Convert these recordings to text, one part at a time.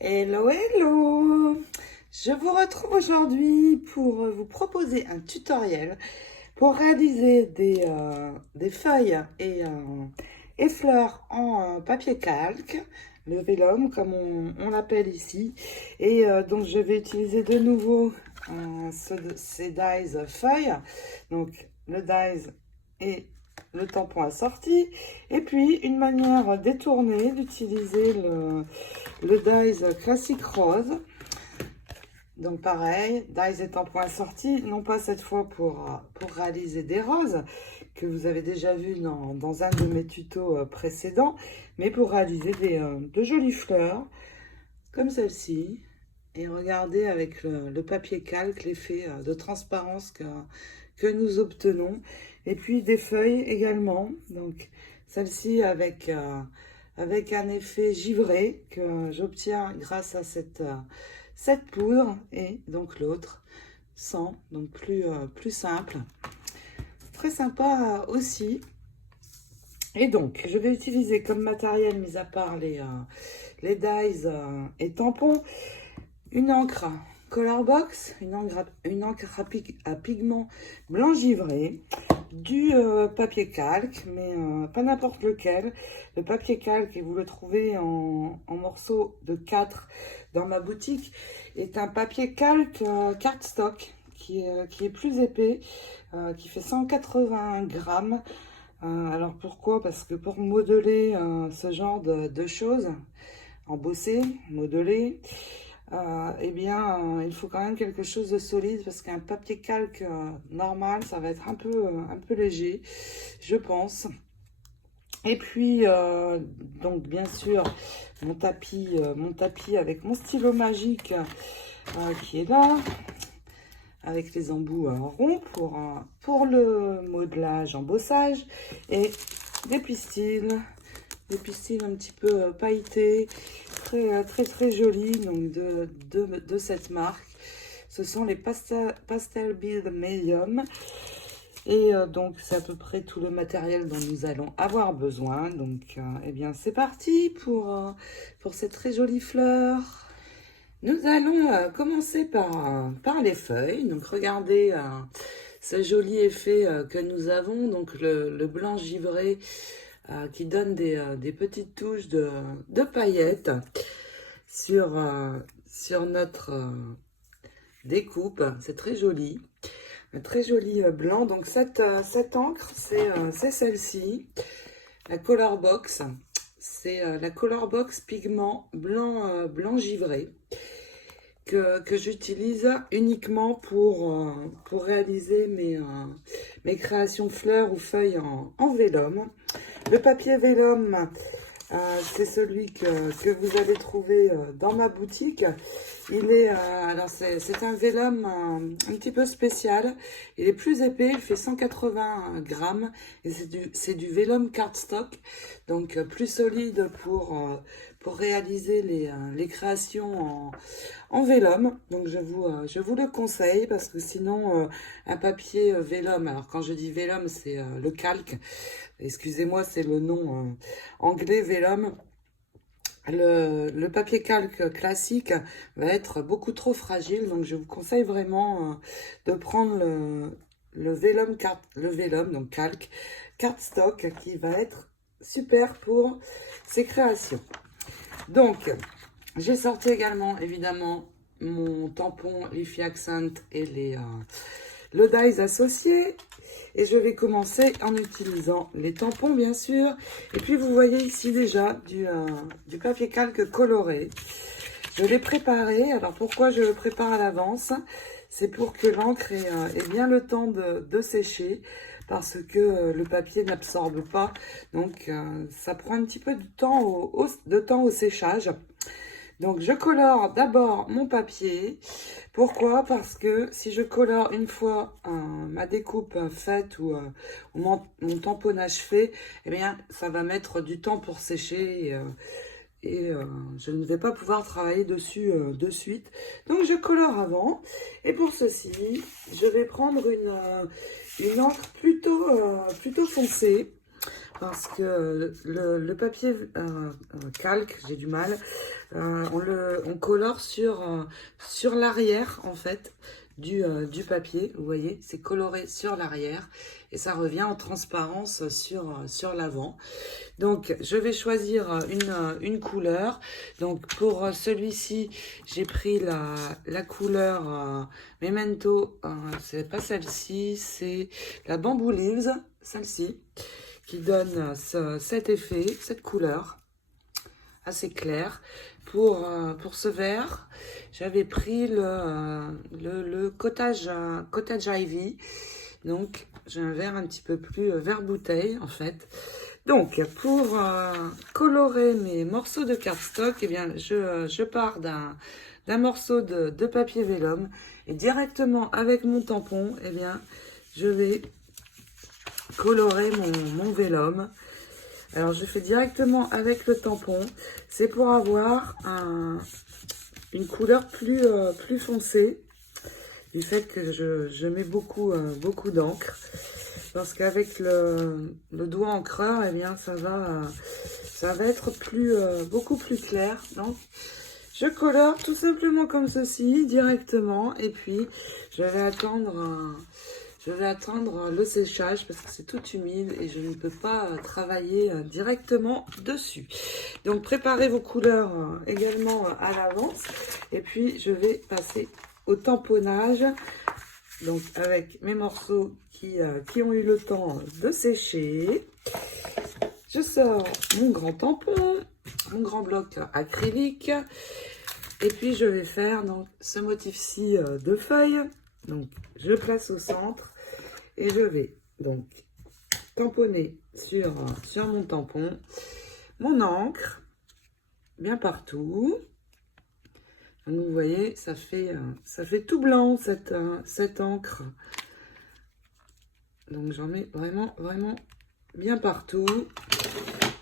Hello, hello! Je vous retrouve aujourd'hui pour vous proposer un tutoriel pour réaliser des feuilles et fleurs en papier calque, le vellum comme on l'appelle ici. Et donc je vais utiliser de nouveau ces dies feuilles, donc le dies et le tampon assorti, et puis une manière détournée d'utiliser le dies classique rose. Donc pareil, dies et tampon assorti, non pas cette fois pour réaliser des roses, que vous avez déjà vu dans un de mes tutos précédents, mais pour réaliser de jolies fleurs, comme celle-ci. Et regardez avec le papier calque l'effet de transparence que nous obtenons. Et puis des feuilles également. Donc celle-ci avec un effet givré que j'obtiens grâce à cette poudre. Et donc l'autre sans, donc plus simple. Très sympa aussi. Et donc, je vais utiliser comme matériel, mis à part les dies et tampons, une encre Colorbox, une encre à pigment blanc givré, du papier calque, mais pas n'importe lequel. Le papier calque, et vous le trouvez en morceaux de 4 dans ma boutique, est un papier calque cardstock qui est plus épais, qui fait 180 grammes. Alors pourquoi? Parce que pour modeler ce genre de choses, embosser, modeler, eh bien, il faut quand même quelque chose de solide parce qu'un papier calque normal, ça va être un peu léger, je pense. Et puis, donc bien sûr, mon tapis avec mon stylo magique qui est là, avec les embouts ronds pour le modelage, embossage, et des pistils un petit peu pailletés, très jolies, donc de cette marque. Ce sont les Pastel Build Medium. Et donc, c'est à peu près tout le matériel dont nous allons avoir besoin. Donc, eh bien, c'est parti pour cette très jolie fleur. Nous allons commencer par les feuilles. Donc, regardez ce joli effet que nous avons. Donc, le blanc givré qui donne des petites touches de paillettes sur notre découpe. C'est très joli. Un très joli blanc. Donc, cette encre, c'est celle-ci. La Colorbox. C'est la Colorbox pigment blanc givré. Que j'utilise uniquement pour réaliser mes créations fleurs ou feuilles en vellum. Le papier vellum, c'est celui que vous allez trouver dans ma boutique. Il est, alors c'est un vellum un petit peu spécial. Il est plus épais, il fait 180 grammes et c'est du vellum cardstock, donc plus solide pour réaliser les créations en vellum. Donc je vous le conseille parce que sinon un papier vellum, alors quand je dis vellum c'est le calque, excusez-moi c'est le nom anglais vellum. Le papier calque classique va être beaucoup trop fragile, donc je vous conseille vraiment de prendre le vellum, donc calque, cardstock, qui va être super pour ces créations. Donc, j'ai sorti également, évidemment, mon tampon Leafy Accent et le dies associé. Et je vais commencer en utilisant les tampons, bien sûr. Et puis, vous voyez ici déjà du papier calque coloré. Je l'ai préparé. Alors, pourquoi je le prépare à l'avance? C'est pour que l'encre ait bien le temps de sécher, parce que le papier n'absorbe pas. Donc, ça prend un petit peu de temps au séchage. Donc, je colore d'abord mon papier. Pourquoi? Parce que si je colore une fois ma découpe faite ou mon tamponnage fait, eh bien, ça va mettre du temps pour sécher et je ne vais pas pouvoir travailler dessus de suite. Donc, je colore avant. Et pour ceci, je vais prendre une encre plutôt foncée. parce que le papier calque, j'ai du mal, on colore sur l'arrière en fait du papier. Vous voyez, c'est coloré sur l'arrière et ça revient en transparence sur l'avant. Donc je vais choisir une couleur. Donc pour celui-ci, j'ai pris la couleur Memento, c'est pas celle-ci, c'est la Bamboo Leaves, celle-ci, qui donne cet effet, cette couleur assez claire. Pour ce vert, j'avais pris le cottage Ivy. Donc, j'ai un vert un petit peu plus vert bouteille, en fait. Donc, pour colorer mes morceaux de cardstock, eh bien, je pars d'un morceau de papier vélum. Et directement avec mon tampon, eh bien, je vais colorer mon vélum. Alors, je fais directement avec le tampon. C'est pour avoir une couleur plus foncée. Du fait que je mets beaucoup d'encre. Parce qu'avec le doigt encreur, eh bien, ça va être beaucoup plus clair. Donc, je colore tout simplement comme ceci, directement. Et puis, je vais attendre le séchage parce que c'est tout humide et je ne peux pas travailler directement dessus. Donc, préparez vos couleurs également à l'avance. Et puis, je vais passer au tamponnage. Donc, avec mes morceaux qui ont eu le temps de sécher. Je sors mon grand tampon, mon grand bloc acrylique. Et puis, je vais faire donc ce motif-ci de feuilles. Donc, je place au centre. Et je vais donc tamponner sur mon tampon, mon encre, bien partout. Donc, vous voyez, ça fait tout blanc cette encre. Donc, j'en mets vraiment bien partout.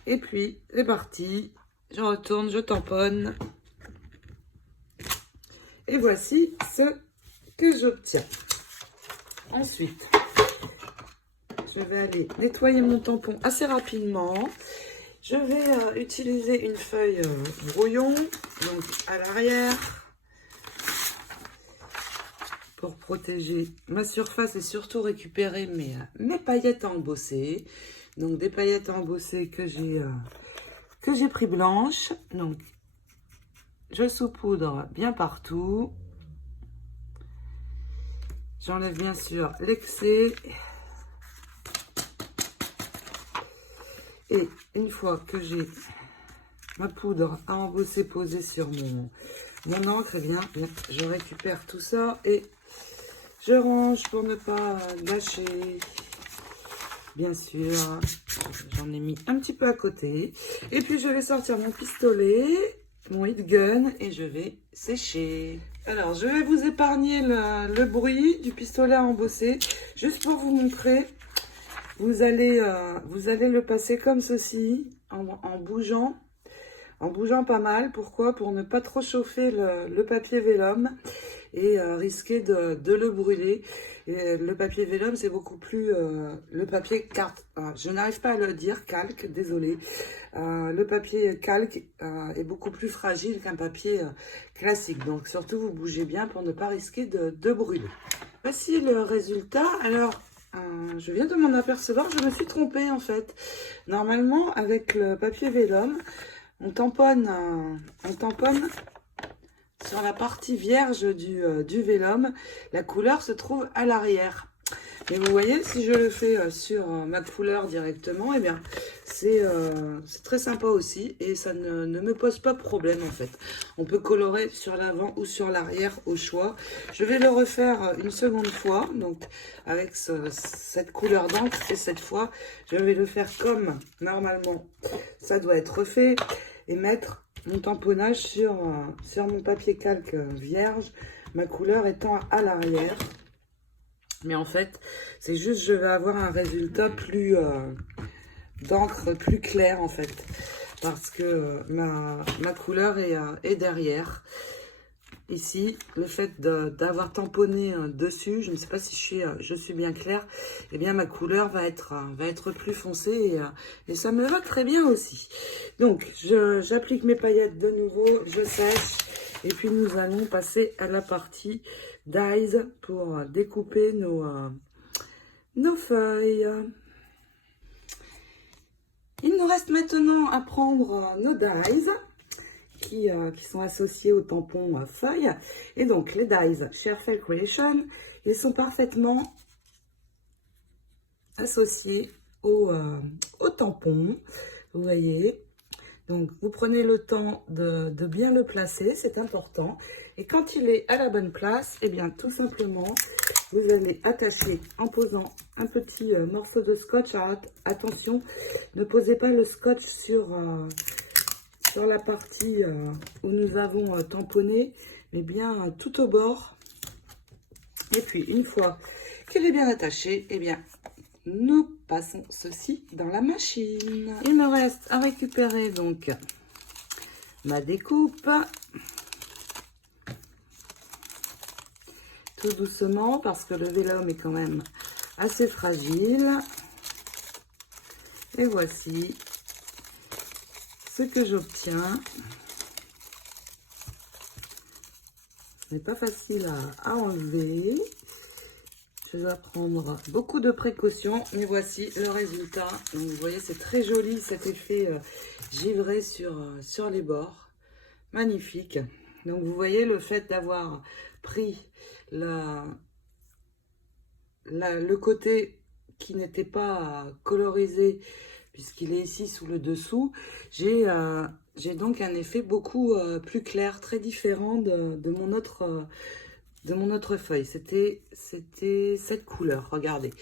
Et puis, c'est parti. Je retourne, je tamponne. Et voici ce que j'obtiens. Ensuite, je vais aller nettoyer mon tampon assez rapidement. Je vais utiliser une feuille brouillon, donc à l'arrière, pour protéger ma surface et surtout récupérer mes paillettes à embosser. Donc des paillettes à embosser que j'ai pris blanches. Donc je saupoudre bien partout. J'enlève bien sûr l'excès. Et une fois que j'ai ma poudre à embosser posée sur mon encre, eh bien, je récupère tout ça et je range pour ne pas lâcher. Bien sûr, j'en ai mis un petit peu à côté. Et puis, je vais sortir mon pistolet, mon heat gun, et je vais sécher. Alors, je vais vous épargner le bruit du pistolet à embosser, juste pour vous montrer. Vous allez le passer comme ceci, en bougeant pas mal. Pourquoi? Pour ne pas trop chauffer le papier vélum et risquer de le brûler. Et le papier vélum, c'est beaucoup plus... le papier calque, je n'arrive pas à le dire, calque, désolé. Le papier calque est beaucoup plus fragile qu'un papier classique. Donc surtout, vous bougez bien pour ne pas risquer de brûler. Voici le résultat. Alors... je viens de m'en apercevoir, je me suis trompée en fait. Normalement, avec le papier vélum, on tamponne sur la partie vierge du vélum. La couleur se trouve à l'arrière. Mais vous voyez, si je le fais sur ma couleur directement, eh bien, c'est très sympa aussi et ça ne me pose pas de problème en fait. On peut colorer sur l'avant ou sur l'arrière au choix. Je vais le refaire une seconde fois, donc avec cette couleur d'encre, et cette fois, je vais le faire comme normalement ça doit être fait et mettre mon tamponnage sur mon papier calque vierge, ma couleur étant à l'arrière. Mais en fait, c'est juste je vais avoir un résultat plus d'encre plus clair en fait. Parce que ma couleur est derrière. ici, le fait d'avoir tamponné dessus, je ne sais pas si je suis bien claire, eh bien ma couleur va être plus foncée et ça me va très bien aussi. Donc, j'applique mes paillettes de nouveau, je sèche et puis nous allons passer à la partie dies pour découper nos feuilles. Il nous reste maintenant à prendre nos dies qui sont associés au tampon feuille. Et donc, les dies Sheerfelt Creation, ils sont parfaitement associés au tampon. Vous voyez. Donc, vous prenez le temps de bien le placer, c'est important. Et quand il est à la bonne place, eh bien, tout simplement, vous allez attacher en posant un petit morceau de scotch. Attention, ne posez pas le scotch sur la partie où nous avons tamponné, mais bien tout au bord. Et puis, une fois qu'il est bien attaché, eh bien, nous passons ceci dans la machine. Il me reste à récupérer donc ma découpe. Tout doucement parce que le vélum est quand même assez fragile. Et voici ce que j'obtiens. Ce n'est pas facile à enlever. Je dois prendre beaucoup de précautions, mais voici le résultat. Donc, vous voyez, c'est très joli cet effet givré sur les bords. Magnifique. Donc, vous voyez le fait d'avoir pris le côté qui n'était pas colorisé, puisqu'il est ici sous le dessous. J'ai donc un effet beaucoup plus clair, très différent de mon autre feuille. C'était cette couleur, regardez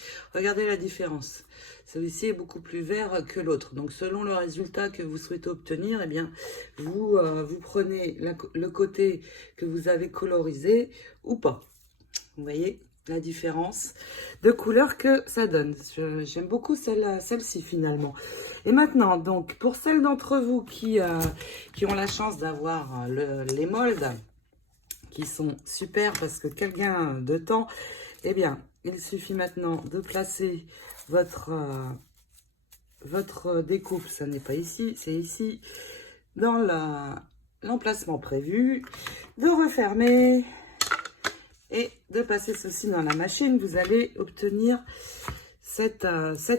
la différence. Celui-ci est beaucoup plus vert que l'autre. Donc selon le résultat que vous souhaitez obtenir, eh bien vous prenez le côté que vous avez colorisé ou pas. Vous voyez la différence de couleur que ça donne. J'aime beaucoup celle-ci finalement. Et maintenant, donc pour celles d'entre vous qui ont la chance d'avoir les moldes, qui sont super parce que quel gain de temps, eh bien, il suffit maintenant de placer votre découpe, ça n'est pas ici, c'est ici, dans l'emplacement prévu, de refermer et de passer ceci dans la machine. Vous allez obtenir cet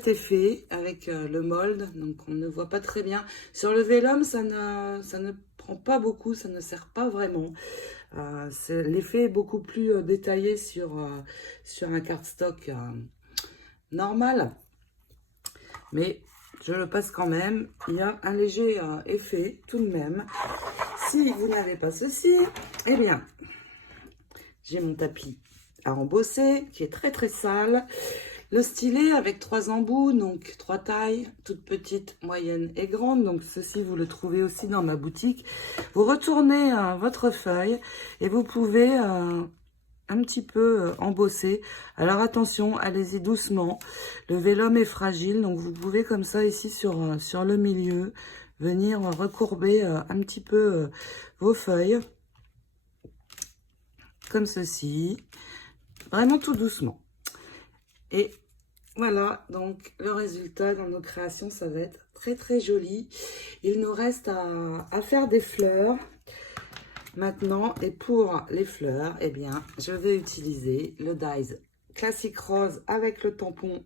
effet avec le mold, donc on ne voit pas très bien. Sur le vélum, ça ne prend pas beaucoup, ça ne sert pas vraiment. L'effet est beaucoup plus détaillé sur un cardstock normal, mais je le passe quand même. Il y a un léger effet tout de même. Si vous n'avez pas ceci, eh bien, j'ai mon tapis à embosser qui est très très sale. Le stylet avec 3 embouts, donc 3 tailles, toutes petites, moyennes et grandes. Donc ceci, vous le trouvez aussi dans ma boutique. Vous retournez votre feuille et vous pouvez un petit peu embosser. Alors attention, allez-y doucement. Le vélum est fragile, donc vous pouvez comme ça ici sur le milieu venir recourber un petit peu vos feuilles. Comme ceci. Vraiment tout doucement. Et voilà, donc le résultat dans nos créations, ça va être très très joli. Il nous reste à faire des fleurs maintenant. Et pour les fleurs, eh bien, je vais utiliser le dies classique rose avec le tampon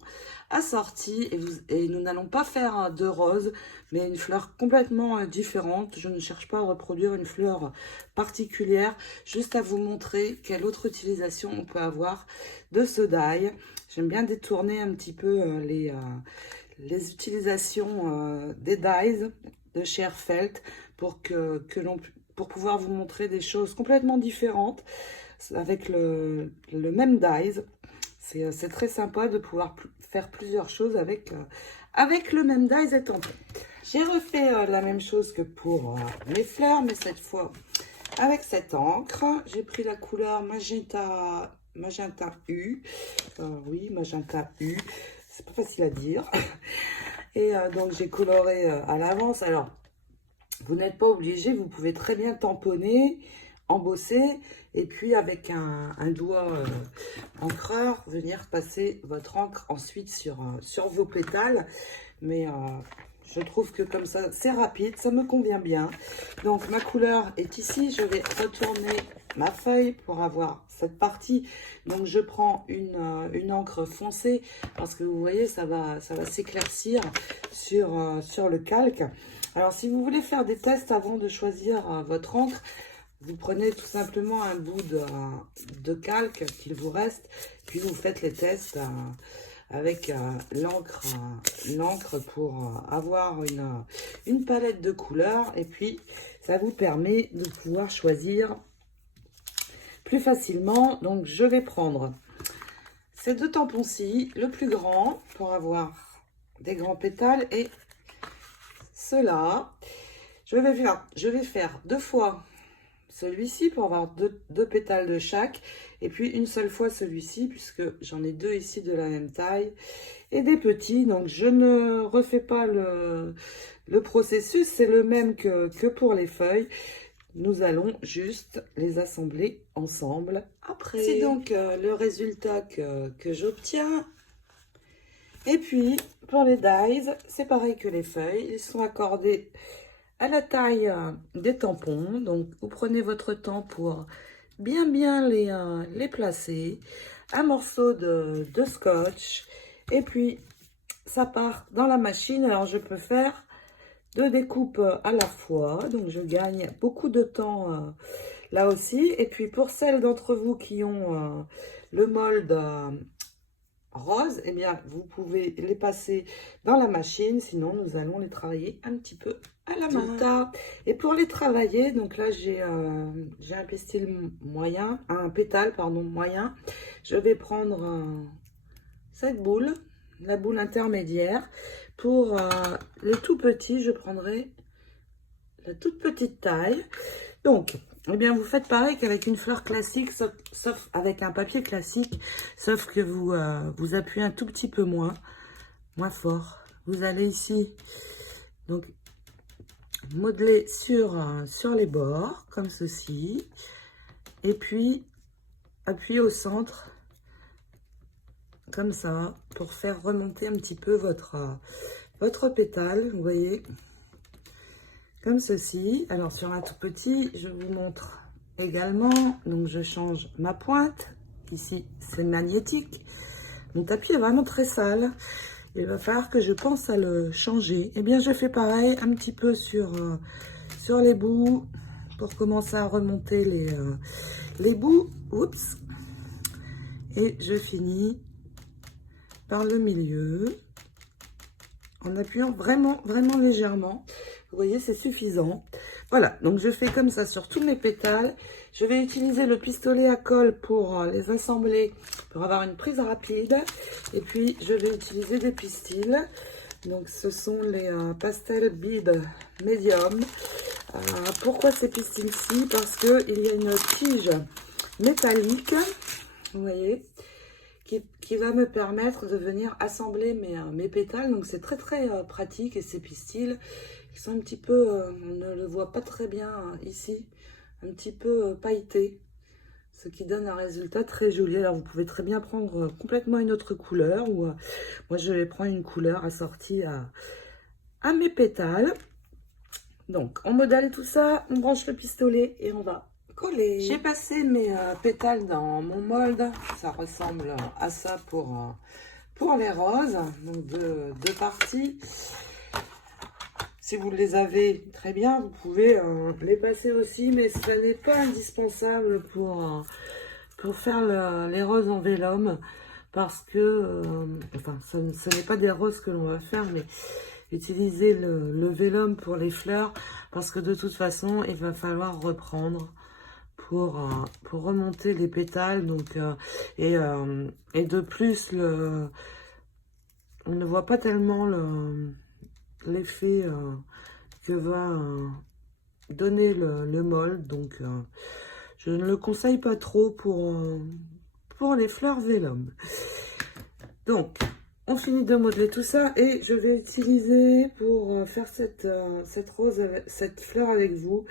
assorti. Et nous n'allons pas faire de rose, mais une fleur complètement différente. Je ne cherche pas à reproduire une fleur particulière, juste à vous montrer quelle autre utilisation on peut avoir de ce die. J'aime bien détourner un petit peu les utilisations des dies de Sheerfelt pour pour pouvoir vous montrer des choses complètement différentes avec le même dies. C'est très sympa de pouvoir faire plusieurs choses avec le même dies et tampon. J'ai refait la même chose que pour mes fleurs, mais cette fois avec cette encre. J'ai pris la couleur magenta U. Oui, magenta U. C'est pas facile à dire. Et donc, j'ai coloré à l'avance. Alors, vous n'êtes pas obligé. Vous pouvez très bien tamponner embosser et puis avec un doigt encreur, venir passer votre encre ensuite sur vos pétales. Mais je trouve que comme ça, c'est rapide, ça me convient bien. Donc ma couleur est ici, je vais retourner ma feuille pour avoir cette partie. Donc je prends une encre foncée parce que vous voyez, ça va s'éclaircir sur le calque. Alors si vous voulez faire des tests avant de choisir votre encre, vous prenez tout simplement un bout de calque qu'il vous reste, puis vous faites les tests avec l'encre pour avoir une palette de couleurs. Et puis, ça vous permet de pouvoir choisir plus facilement. Donc, je vais prendre ces deux tampons-ci, le plus grand pour avoir des grands pétales et cela. Je vais faire deux fois celui-ci pour avoir deux pétales de chaque et puis une seule fois celui-ci puisque j'en ai deux ici de la même taille et des petits. Donc je ne refais pas le processus, c'est le même que pour les feuilles. Nous allons juste les assembler ensemble après. C'est donc le résultat que j'obtiens. Et puis pour les dies, c'est pareil que les feuilles, ils sont accordés à la taille des tampons. Donc vous prenez votre temps pour bien les placer. Un morceau de scotch et puis ça part dans la machine. Alors je peux faire deux découpes à la fois, donc je gagne beaucoup de temps là aussi. Et puis pour celles d'entre vous qui ont le mold rose, eh bien vous pouvez les passer dans la machine, sinon nous allons les travailler un petit peu à la main. Et pour les travailler, donc là j'ai un pistil moyen, un pétale pardon moyen. Je vais prendre cette boule, la boule intermédiaire. Pour le tout petit, je prendrai la toute petite taille. Donc eh bien, vous faites pareil qu'avec une fleur classique, sauf avec un papier classique, sauf que vous appuyez un tout petit peu moins fort. Vous allez ici, donc, modeler sur les bords, comme ceci, et puis appuyer au centre, comme ça, pour faire remonter un petit peu votre pétale, vous voyez, comme ceci. Alors sur un tout petit, je vous montre également, donc je change ma pointe, ici c'est magnétique, mon tapis est vraiment très sale, il va falloir que je pense à le changer. Et bien je fais pareil un petit peu sur les bouts, pour commencer à remonter les bouts, oups, et je finis par le milieu, en appuyant vraiment légèrement. Vous voyez, c'est suffisant. Voilà, donc je fais comme ça sur tous mes pétales. Je vais utiliser le pistolet à colle pour les assembler, pour avoir une prise rapide. Et puis, je vais utiliser des pistils. Donc, ce sont les Pastel Bead Medium. Pourquoi ces pistils-ci? Parce qu'il y a une tige métallique, vous voyez, qui va me permettre de venir assembler mes pétales. Donc c'est très pratique. Et ces pistils, ils sont un petit peu, on ne le voit pas très bien ici, un petit peu pailletés, ce qui donne un résultat très joli. Alors vous pouvez très bien prendre complètement une autre couleur, ou moi je vais prendre une couleur assortie à mes pétales. Donc on modèle tout ça, on branche le pistolet et on va coller. J'ai passé mes pétales dans mon mold, ça ressemble à ça pour les roses, donc deux parties. Si vous les avez, très bien, vous pouvez les passer aussi, mais ce n'est pas indispensable pour faire les roses en vélum, parce que, enfin, ce n'est pas des roses que l'on va faire, mais utiliser le vélum pour les fleurs, parce que de toute façon, il va falloir reprendre pour remonter les pétales. Donc et de plus, on ne voit pas tellement l'effet que va donner le mold. Donc je ne le conseille pas trop pour les fleurs vélum. Donc on finit de modeler tout ça et je vais utiliser pour faire cette rose, cette fleur avec vous,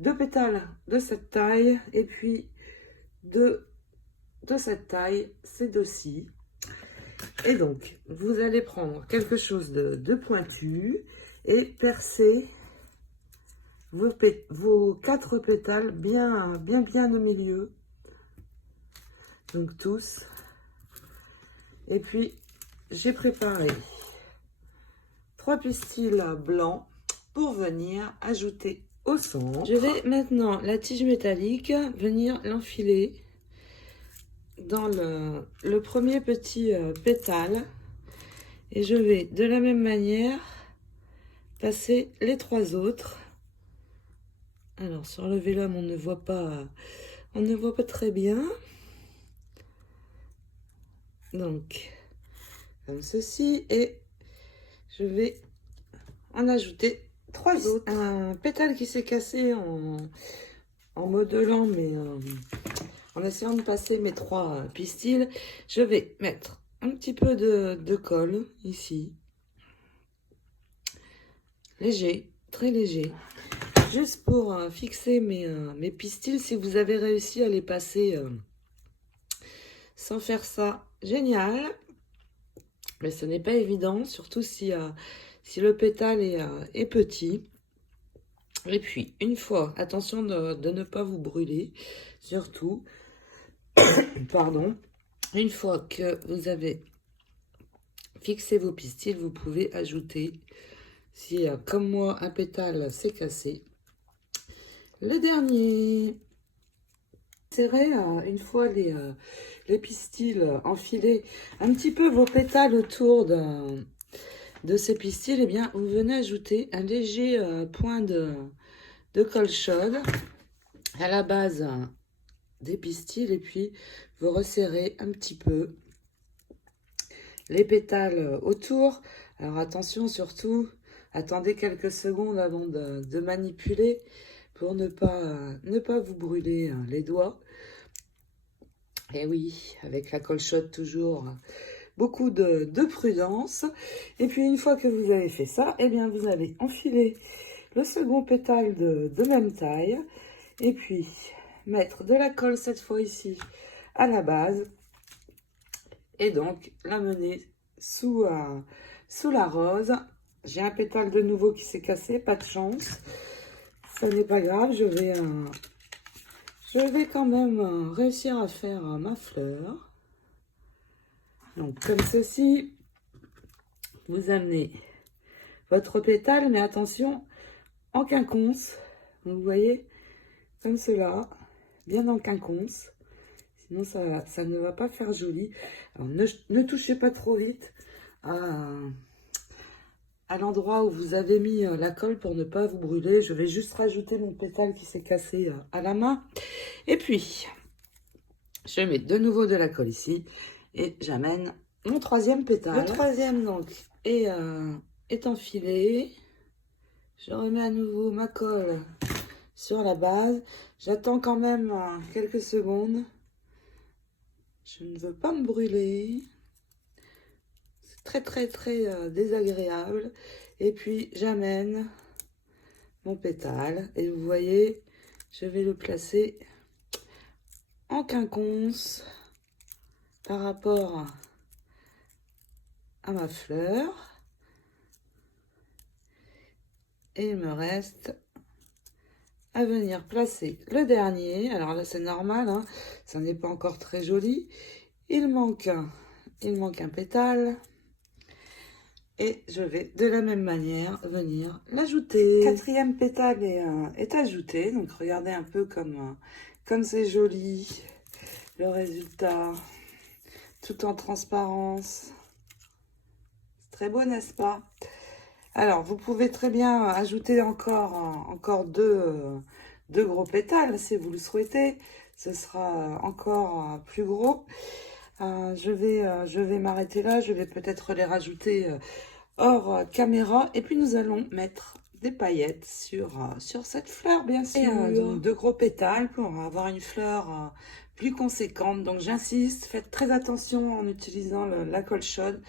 2 pétales de cette taille et puis 2 de cette taille, ces deux-ci. Et donc, vous allez prendre quelque chose de pointu et percer vos 4 pétales bien au milieu. Donc tous. Et puis, j'ai préparé 3 pistils blancs pour venir ajouter au centre. Je vais maintenant, la tige métallique, venir l'enfiler dans le premier petit pétale. Et je vais de la même manière passer les 3 autres. Alors sur le vélum, on ne voit pas très bien. Donc, comme ceci. Et je vais en ajouter 3 autres. Un pétale qui s'est cassé en modelant, mais en essayant de passer mes 3 pistils. Je vais mettre un petit peu de colle ici. Léger, très léger. Juste pour fixer mes pistils. Si vous avez réussi à les passer sans faire ça, génial. Mais ce n'est pas évident, surtout si le pétale est petit. Et puis, une fois, attention de ne pas vous brûler, surtout. Pardon. Une fois que vous avez fixé vos pistils, vous pouvez ajouter, si comme moi, un pétale s'est cassé, le dernier. Serrez une fois les pistils enfilés un petit peu vos pétales autour de ces pistils, et bien vous venez ajouter un léger point de colle chaude à la base des pistils et puis vous resserrez un petit peu les pétales autour. Alors attention, surtout attendez quelques secondes avant de manipuler pour ne pas vous brûler les doigts. Et oui, avec la colle chaude toujours, beaucoup de prudence. Et puis une fois que vous avez fait ça, eh bien vous allez enfiler le second pétale de même taille. Et puis mettre de la colle cette fois ici à la base. Et donc l'amener sous la rose. J'ai un pétale de nouveau qui s'est cassé, pas de chance. Ça n'est pas grave, je vais quand même réussir à faire ma fleur. Donc comme ceci, vous amenez votre pétale, mais attention, en quinconce. Vous voyez, comme cela, bien en quinconce. Sinon ça ne va pas faire joli. Alors ne touchez pas trop vite à l'endroit où vous avez mis la colle pour ne pas vous brûler. Je vais juste rajouter mon pétale qui s'est cassé à la main. Et puis, je mets de nouveau de la colle ici et j'amène mon troisième pétale. Le troisième donc est enfilé. Je remets à nouveau ma colle sur la base. J'attends quand même quelques secondes. Je ne veux pas me brûler. C'est très désagréable. Et puis j'amène mon pétale et vous voyez, je vais le placer en quinconce par rapport à ma fleur. Et il me reste à venir placer le dernier. Alors là c'est normal, hein, ça n'est pas encore très joli. Il manque un pétale. Et je vais de la même manière venir l'ajouter. Quatrième pétale est ajouté. Donc regardez un peu comme c'est joli. Le résultat, tout en transparence. C'est très beau, n'est-ce pas? Alors, vous pouvez très bien ajouter encore deux gros pétales si vous le souhaitez. Ce sera encore plus gros. Je vais m'arrêter là. Je vais peut-être les rajouter hors caméra. Et puis, nous allons mettre des paillettes sur cette fleur, bien sûr. Et donc, 2 gros pétales pour avoir une fleur plus conséquente. Donc j'insiste, faites très attention en utilisant la colle chaude.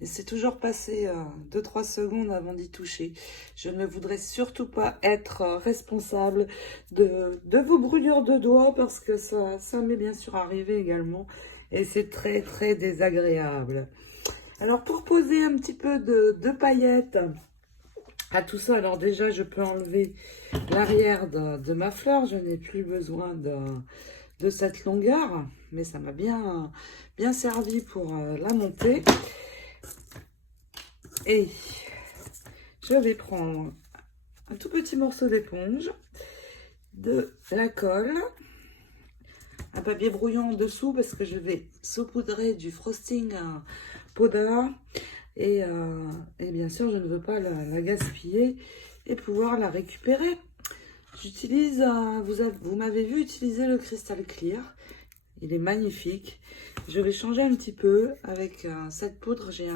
Laissez toujours passer 2-3 secondes avant d'y toucher. Je ne voudrais surtout pas être responsable de vos brûlures de doigts parce que ça m'est bien sûr arrivé également. Et c'est très très désagréable. Alors pour poser un petit peu de paillettes à tout ça, alors déjà je peux enlever l'arrière de ma fleur. Je n'ai plus besoin de cette longueur, mais ça m'a bien servi pour la monter. Et je vais prendre un tout petit morceau d'éponge, de la colle, un papier brouillon en dessous parce que je vais saupoudrer du frosting powder et bien sûr je ne veux pas la gaspiller et pouvoir la récupérer. J'utilise, vous m'avez vu utiliser le Crystal Clear, il est magnifique. Je vais changer un petit peu avec cette poudre, j'ai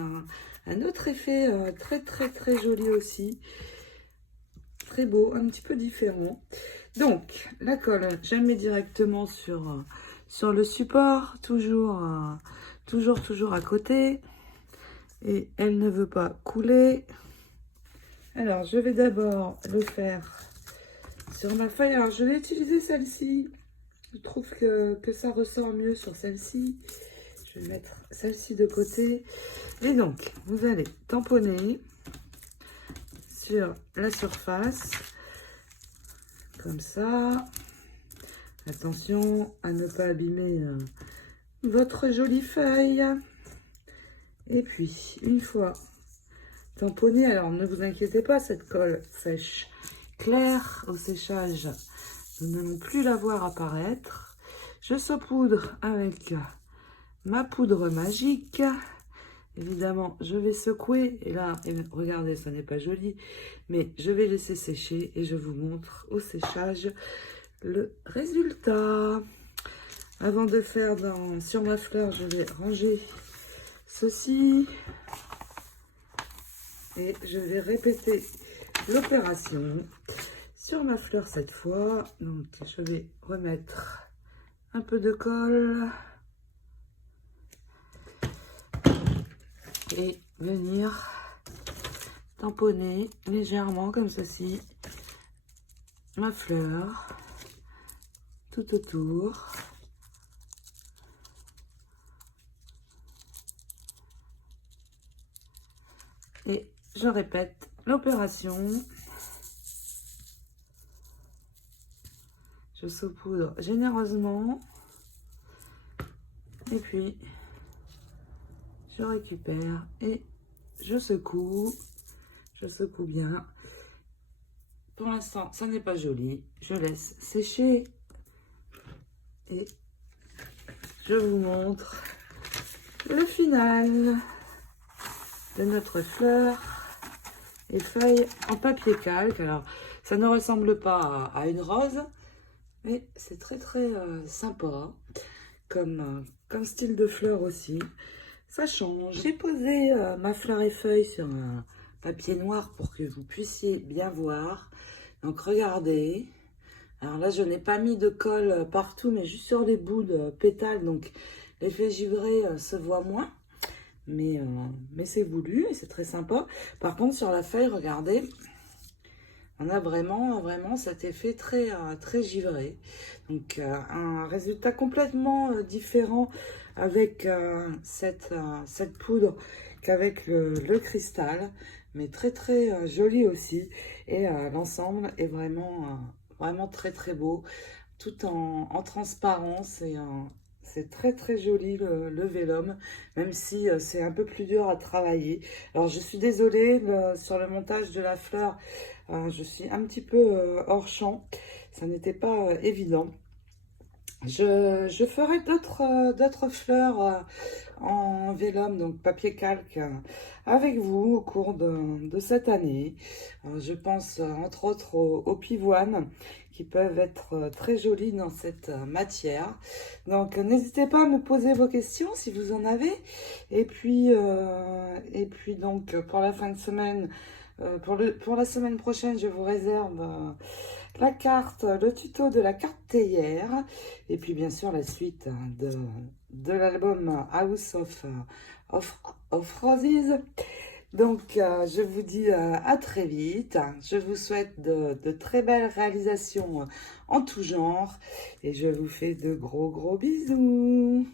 un autre effet très joli aussi, très beau, un petit peu différent. Donc la colle, je la mets directement sur le support, toujours à côté, et elle ne veut pas couler. Alors je vais d'abord le faire sur ma feuille. Alors je vais utiliser celle-ci, je trouve que ça ressort mieux sur celle-ci. Je vais mettre celle-ci de côté. Et donc, vous allez tamponner sur la surface, comme ça. Attention à ne pas abîmer votre jolie feuille. Et puis, une fois tamponné, alors ne vous inquiétez pas, cette colle sèche claire au séchage. Nous n'allons plus la voir apparaître. Je saupoudre avec ma poudre magique. Évidemment, je vais secouer. Et là, regardez, ce n'est pas joli. Mais je vais laisser sécher et je vous montre au séchage le résultat. Avant de faire sur ma fleur, je vais ranger ceci. Et je vais répéter l'opération sur ma fleur cette fois. Donc, je vais remettre un peu de colle. Et venir tamponner légèrement comme ceci ma fleur tout autour. Et je répète l'opération. Je saupoudre généreusement et puis je récupère et je secoue bien. Pour l'instant, ça n'est pas joli. Je laisse sécher et je vous montre le final de notre fleur et feuille en papier calque. Alors, ça ne ressemble pas à une rose, mais c'est très sympa comme style de fleur aussi. Ça change. J'ai posé ma fleur et feuille sur un papier noir pour que vous puissiez bien voir. Donc regardez. Alors là, je n'ai pas mis de colle partout, mais juste sur les bouts de pétales. Donc l'effet givré se voit moins. Mais c'est voulu et c'est très sympa. Par contre, sur la feuille, regardez, on a vraiment cet effet très givré. Donc un résultat complètement différent avec cette poudre qu'avec le cristal, mais très joli aussi. Et l'ensemble est vraiment très beau, tout en transparence et c'est très joli le vélum, même si c'est un peu plus dur à travailler. Alors je suis désolée, sur le montage de la fleur, je suis un petit peu hors champ, ça n'était pas évident. Je ferai d'autres fleurs en vélum, donc papier calque, avec vous au cours de cette année. Alors, je pense entre autres aux pivoines qui peuvent être très jolies dans cette matière. Donc n'hésitez pas à me poser vos questions si vous en avez. Et puis donc pour la fin de semaine, pour la semaine prochaine, je vous réserve la carte, le tuto de la carte théière, et puis bien sûr la suite de l'album House of Roses. Donc je vous dis à très vite, je vous souhaite de très belles réalisations en tout genre, et je vous fais de gros bisous.